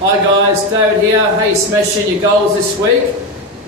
Hi guys, David here. How you smashing your goals this week?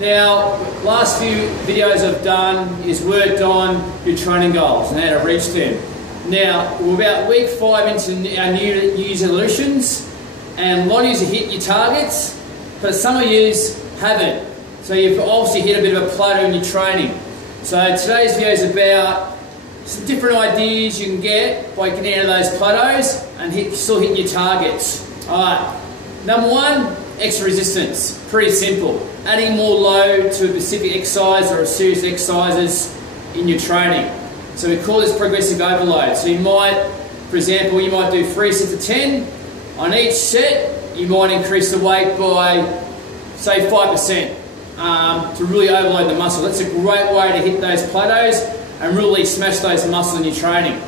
Now, last few videos I've done is worked on your training goals and how to reach them. Now, we're about week 5 into our New Year's resolutions, and a lot of you have hit your targets, but some of you haven't. So you've obviously hit a bit of a plateau in your training. So today's video is about some different ideas you can get by getting out of those plateaus and still hitting your targets. Alright, number 1, extra resistance. Pretty simple. Adding more load to a specific exercise or a series of exercises in your training. So we call this progressive overload. So you might, for example, you might do 3 sets of 10. On each set, you might increase the weight by, say, 5% to really overload the muscle. That's a great way to hit those plateaus and really smash those muscles in your training.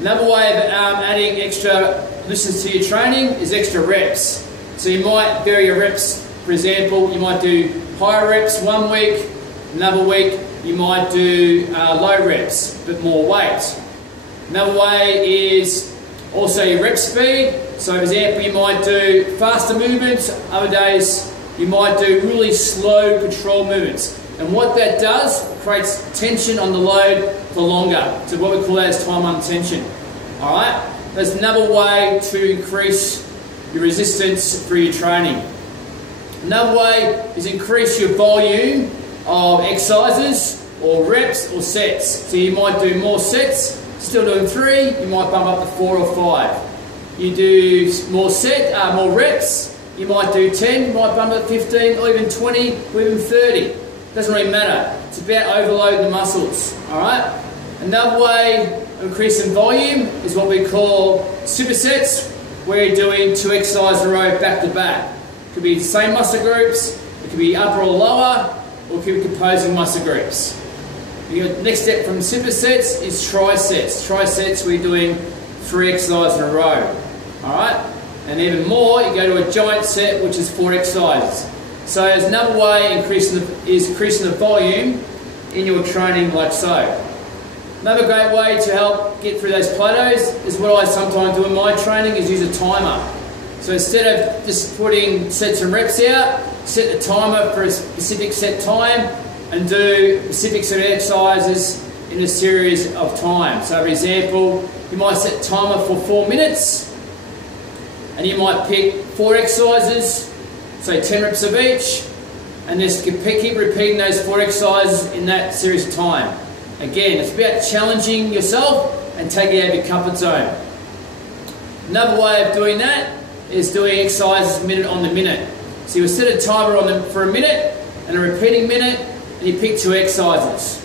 Another way of adding extra resistance to your training is extra reps. So you might vary your reps. For example, you might do higher reps one week, another week you might do low reps, but more weight. Another way is also your rep speed. So for example, you might do faster movements, other days you might do really slow control movements. And what that does, creates tension on the load for longer. So what we call that is time under tension. Alright? That's another way to increase your resistance for your training. Another way is increase your volume of exercises or reps or sets. So you might do more sets, still doing 3, you might bump up to 4 or 5. You do more reps, you might do 10, you might bump up to 15 or even 20 or even 30. Doesn't really matter. It's about overloading the muscles. Alright? Another way of increasing volume is what we call supersets, where you're doing 2 exercises in a row back to back. It could be the same muscle groups, it could be upper or lower, or it could be composing muscle groups. The next step from supersets is trisets. Trisets, we're doing 3 exercises in a row. Alright? And even more, you go to a giant set, which is 4 exercises. So there's another way increasing the volume in your training like so. Another great way to help get through those plateaus is what I sometimes do in my training is use a timer. So instead of just putting sets and reps out, set the timer for a specific set time and do specific set of exercises in a series of time. So for example, you might set the timer for 4 minutes and you might pick 4 exercises, say 10 reps of each, and just keep repeating those 4 exercises in that series of time. Again, it's about challenging yourself and taking out of your comfort zone. Another way of doing that is doing exercises minute on the minute. So you set a timer for a minute and a repeating minute, and you pick 2 exercises.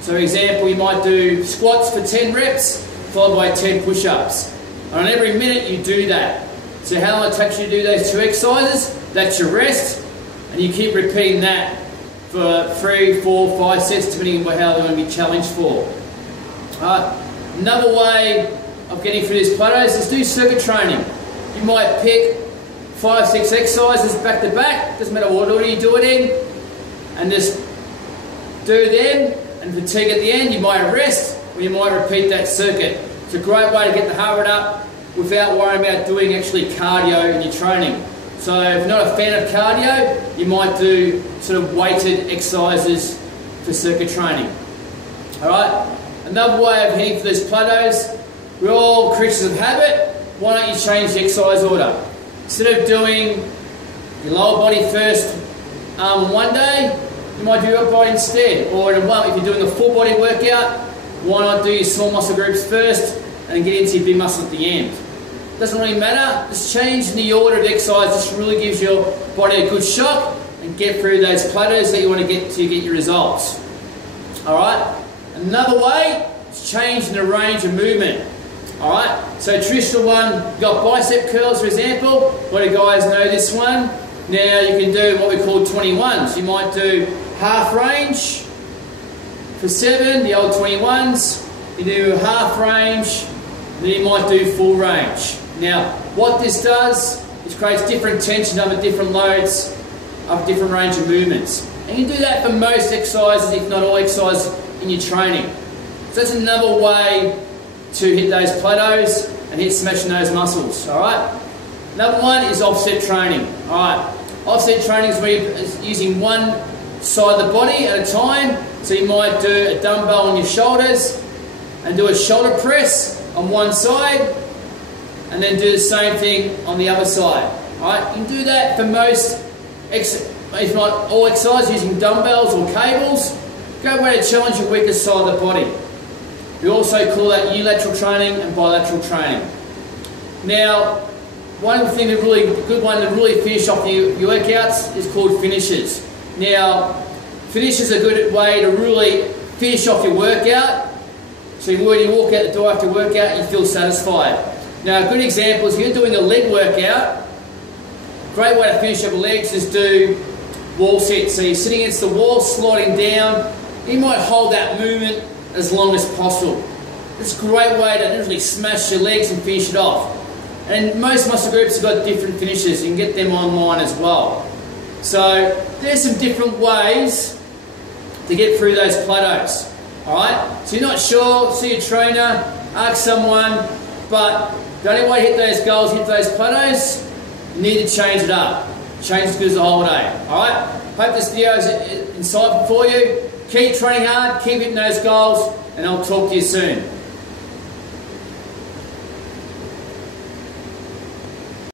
So for example, you might do squats for 10 reps, followed by 10 push-ups. And on every minute you do that. So how long it takes you to do those 2 exercises, that's your rest, and you keep repeating that for 3, 4, 5 sets, depending on how they're going to be challenged for. Another way of getting through these plateaus is do circuit training. You might pick 5, 6 exercises back to back, doesn't matter what order you do it in, and just do them, and fatigue at the end, you might rest, or you might repeat that circuit. It's a great way to get the heart rate up without worrying about doing actually cardio in your training. So if you're not a fan of cardio, you might do sort of weighted exercises for circuit training. Alright? Another way of heading for these plateaus, we're all creatures of habit. Why don't you change the exercise order? Instead of doing your lower body first one day, you might do your upper body instead. Or if you're doing a full body workout, why not do your small muscle groups first and get into your big muscle at the end? Doesn't really matter, just change the order of exercise. This really gives your body a good shock and get through those plateaus that you want to get your results. Alright? Another way is changing the range of movement. Alright? So traditional one, you've got bicep curls for example. A lot of guys know this one. Now you can do what we call 21s. You might do half range for 7, the old 21s. You do half range, then you might do full range. Now, what this does is creates different tension over different loads of different range of movements. And you do that for most exercises, if not all exercises in your training. So that's another way to hit those plateaus and hit smashing those muscles, alright? Another one is offset training. Alright, offset training is where you're using one side of the body at a time. So you might do a dumbbell on your shoulders and do a shoulder press on one side and then do the same thing on the other side. Alright, you can do that for most, if not all exercise, using dumbbells or cables. Great way to challenge your weakest side of the body. We also call that unilateral training and bilateral training. Now, one thing, a really good one to really finish off your workouts is called finishes. Now, finishes are a good way to really finish off your workout. So when you walk out the door after workout, you feel satisfied. Now, a good example is if you're doing a leg workout, a great way to finish up your legs is do wall sits. So you're sitting against the wall, sliding down. You might hold that movement as long as possible. It's a great way to literally smash your legs and finish it off. And most muscle groups have got different finishes. You can get them online as well. So there's some different ways to get through those plateaus. Alright? So you're not sure, see your trainer, ask someone, but the only way to hit those goals, hit those plateaus, you need to change it up. Change as good as the whole day. Alright? Hope this video is insightful for you. Keep training hard, keep hitting those goals, and I'll talk to you soon.